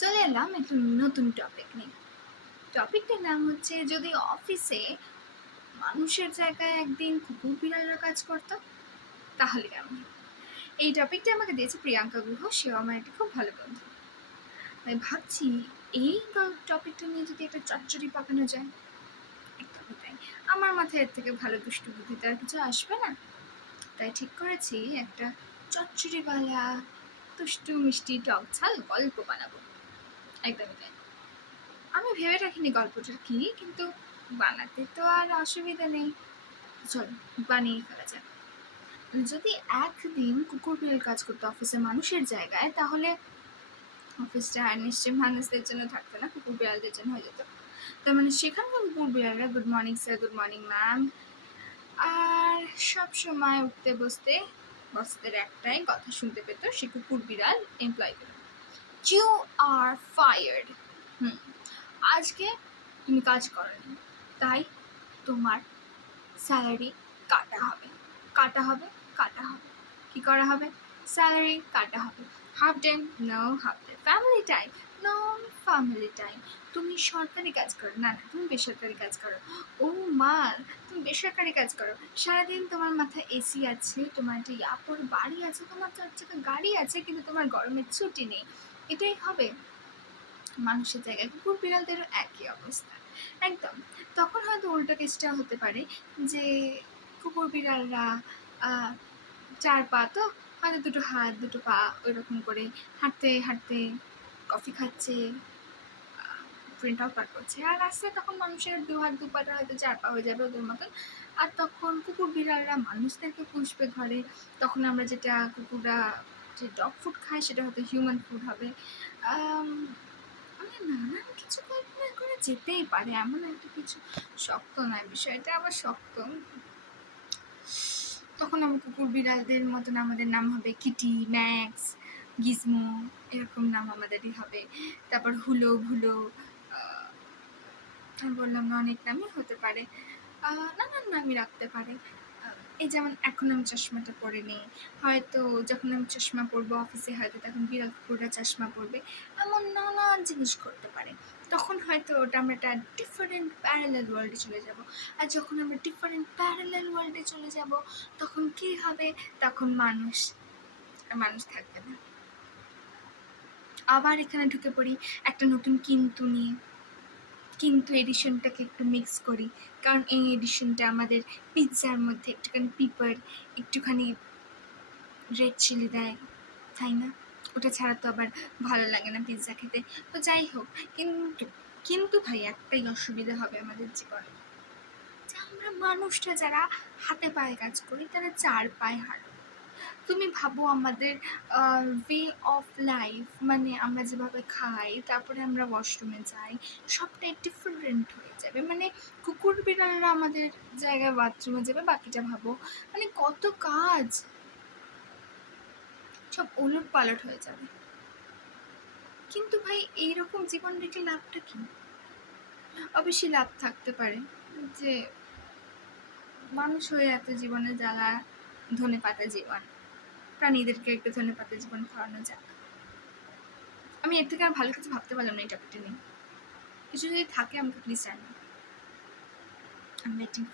চলে এলাম একটা নতুন টপিক নিয়ে। টপিকটার নাম হচ্ছে, যদি অফিসে মানুষের জায়গায় একদিন কুকুর বিড়ালরা কাজ করতো তাহলে কেমন হতো? এই টপিকটা আমাকে দিয়েছে প্রিয়াঙ্কা গুহ, সেও আমার একটা খুব ভালো বন্ধু। তাই ভাবছি এই টপিকটা নিয়ে যদি একটা চচ্চড়ি পাকানো যায়, একদমই তাই। আমার মাথায় এর থেকে ভালো দুষ্টু বুদ্ধিতে আর কিছু আসবে না। তাই ঠিক করেছি একটা চচ্চড়িওয়ালা দুষ্টু মিষ্টি টক ঝাল গল্প বানাবো। একদমই তাই। আমি ভেবে রাখিনি গল্পটার কি, কিন্তু বানাতে তো আর অসুবিধা নেই। চলো বানিয়ে ফেলা যাক। যদি একদিন কুকুর বিড়াল কাজ করতো অফিসে মানুষের জায়গায়, তাহলে অফিসটা আর নিশ্চয়ই মানুষদের জন্য থাকতো না, কুকুর বিড়ালদের জন্য হয়ে যেত। তার মানে সেখানকার কুকুর বিড়ালরা good morning sir, good morning ma'am, আর সব সময় উঠতে বসতে বসদের একটাই কথা শুনতে পেত সে কুকুর বিড়াল এমপ্লয়িদের, ইউ আর ফায়ার্ড। আজকে তুমি কাজ করনি, তাই তোমার স্যালারি কাটা হবে, কাটা হবে, কাটা হবে। কি করা হবে? স্যালারি কাটা হবে। Half day, no half day. Family time, no family time. তুমি সরকারি কাজ করো, না না তুমি বেসরকারি কাজ করো। ও মা, তুমি বেসরকারি কাজ করো, সারাদিন তোমার মাথায় এসি আছে, তোমার একটা ইয়াপর বাড়ি আছে, তোমার 4 চাকা গাড়ি আছে, কিন্তু তোমার গরমের ছুটি নেই। এটাই হবে? মানুষের জায়গায় কুকুর বিড়ালদেরও একই অবস্থা, একদম। তখন হয়তো উল্টো কেসটা হতে পারে যে কুকুর বিড়ালরা 4 পা তো হয়তো 2টো হাত 2টো পা ওইরকম করে হাঁটতে হাঁটতে কফি খাচ্ছে, প্রিন্ট আউট পার করছে, আর রাস্তায় তখন মানুষের 2 হাত 2 পাটা হয়তো 4 পা হয়ে যাবে ওদের মতন। আর তখন কুকুর বিড়ালরা মানুষদেরকে পুষবে ঘরে। তখন আমরা যেটা কুকুররা যে ডগ ফুড খায় সেটা হয়তো হিউম্যান ফুড হবে। মানে নানান কিছু কল্পনা করা যেতেই পারে, এমন একটা কিছু শক্ত নয়, বিষয়টা আবার শক্ত। তখন আমরা কুকুর বিড়ালদের মতন আমাদের নাম হবে কিটি, ম্যাক্স, গিজমো, এরকম নাম আমাদেরই হবে। তারপর হুলো, ভুলো, বললাম না, অনেক নামই হতে পারে, নানান নামই রাখতে পারে। এই যেমন এখন আমি চশমাটা পরে নিই, হয়তো যখন আমি চশমা পরবো অফিসে হয়তো তখন বিড়াল কুকুররা চশমা পরবে, এমন নানান জিনিস করতে পারে। তখন হয়তো ওটা আমরা একটা ডিফারেন্ট প্যারালাল ওয়ার্ল্ডে চলে যাব। আর যখন আমরা ডিফারেন্ট প্যারালাল ওয়ার্ল্ডে চলে যাব তখন কী হবে? তখন মানুষ থাকবে না। আবার এখানে ঢুকে পড়ি একটা নতুন কিন্তু নিয়ে, কিন্তু এডিশনটাকে একটু মিক্স করি, কারণ এই এডিশনটা আমাদের পিৎজার মধ্যে একটুখানি পিপার, একটুখানি রেড চিলি দেয়, তাই না? ওটা ছাড়া তো আবার ভালো লাগে না পিৎজা খেতে। তো যাই হোক, কিন্তু কিন্তু ভাই একটাই অসুবিধা হবে আমাদের জীবনে, যে আমরা মানুষটা যারা হাতে পায়ে কাজ করি তারা 4 পায়ে হাঁটো। তুমি ভাবো আমাদের ওয়ে অফ লাইফ, মানে আমরা যেভাবে খাই, তারপরে আমরা ওয়াশরুমে যাই, সবটাই ডিফারেন্ট হয়ে যাবে। মানে কুকুর বিড়ালরা আমাদের জায়গায় বাথরুমে যাবে, বাকিটা ভাবো মানে কত কাজ, সব ওলট পালট হয়ে যাবে। কিন্তু ভাই এইরকম জীবন রেখে লাভটা কি? অবশ্যই লাভ থাকতে পারে, যে মানুষ হয়ে এত জীবনে জ্বালা, ধনে পাতা জীবন, প্রাণীদেরকে একটু ধনে পাতা জীবন খাওয়ানো যাক। আমি এর থেকে আর ভালো কিছু ভাবতে পারলাম না এই টপিকটা নিয়ে। কিছু যদি থাকে আমাকে প্লিজ জানাও। I am waiting.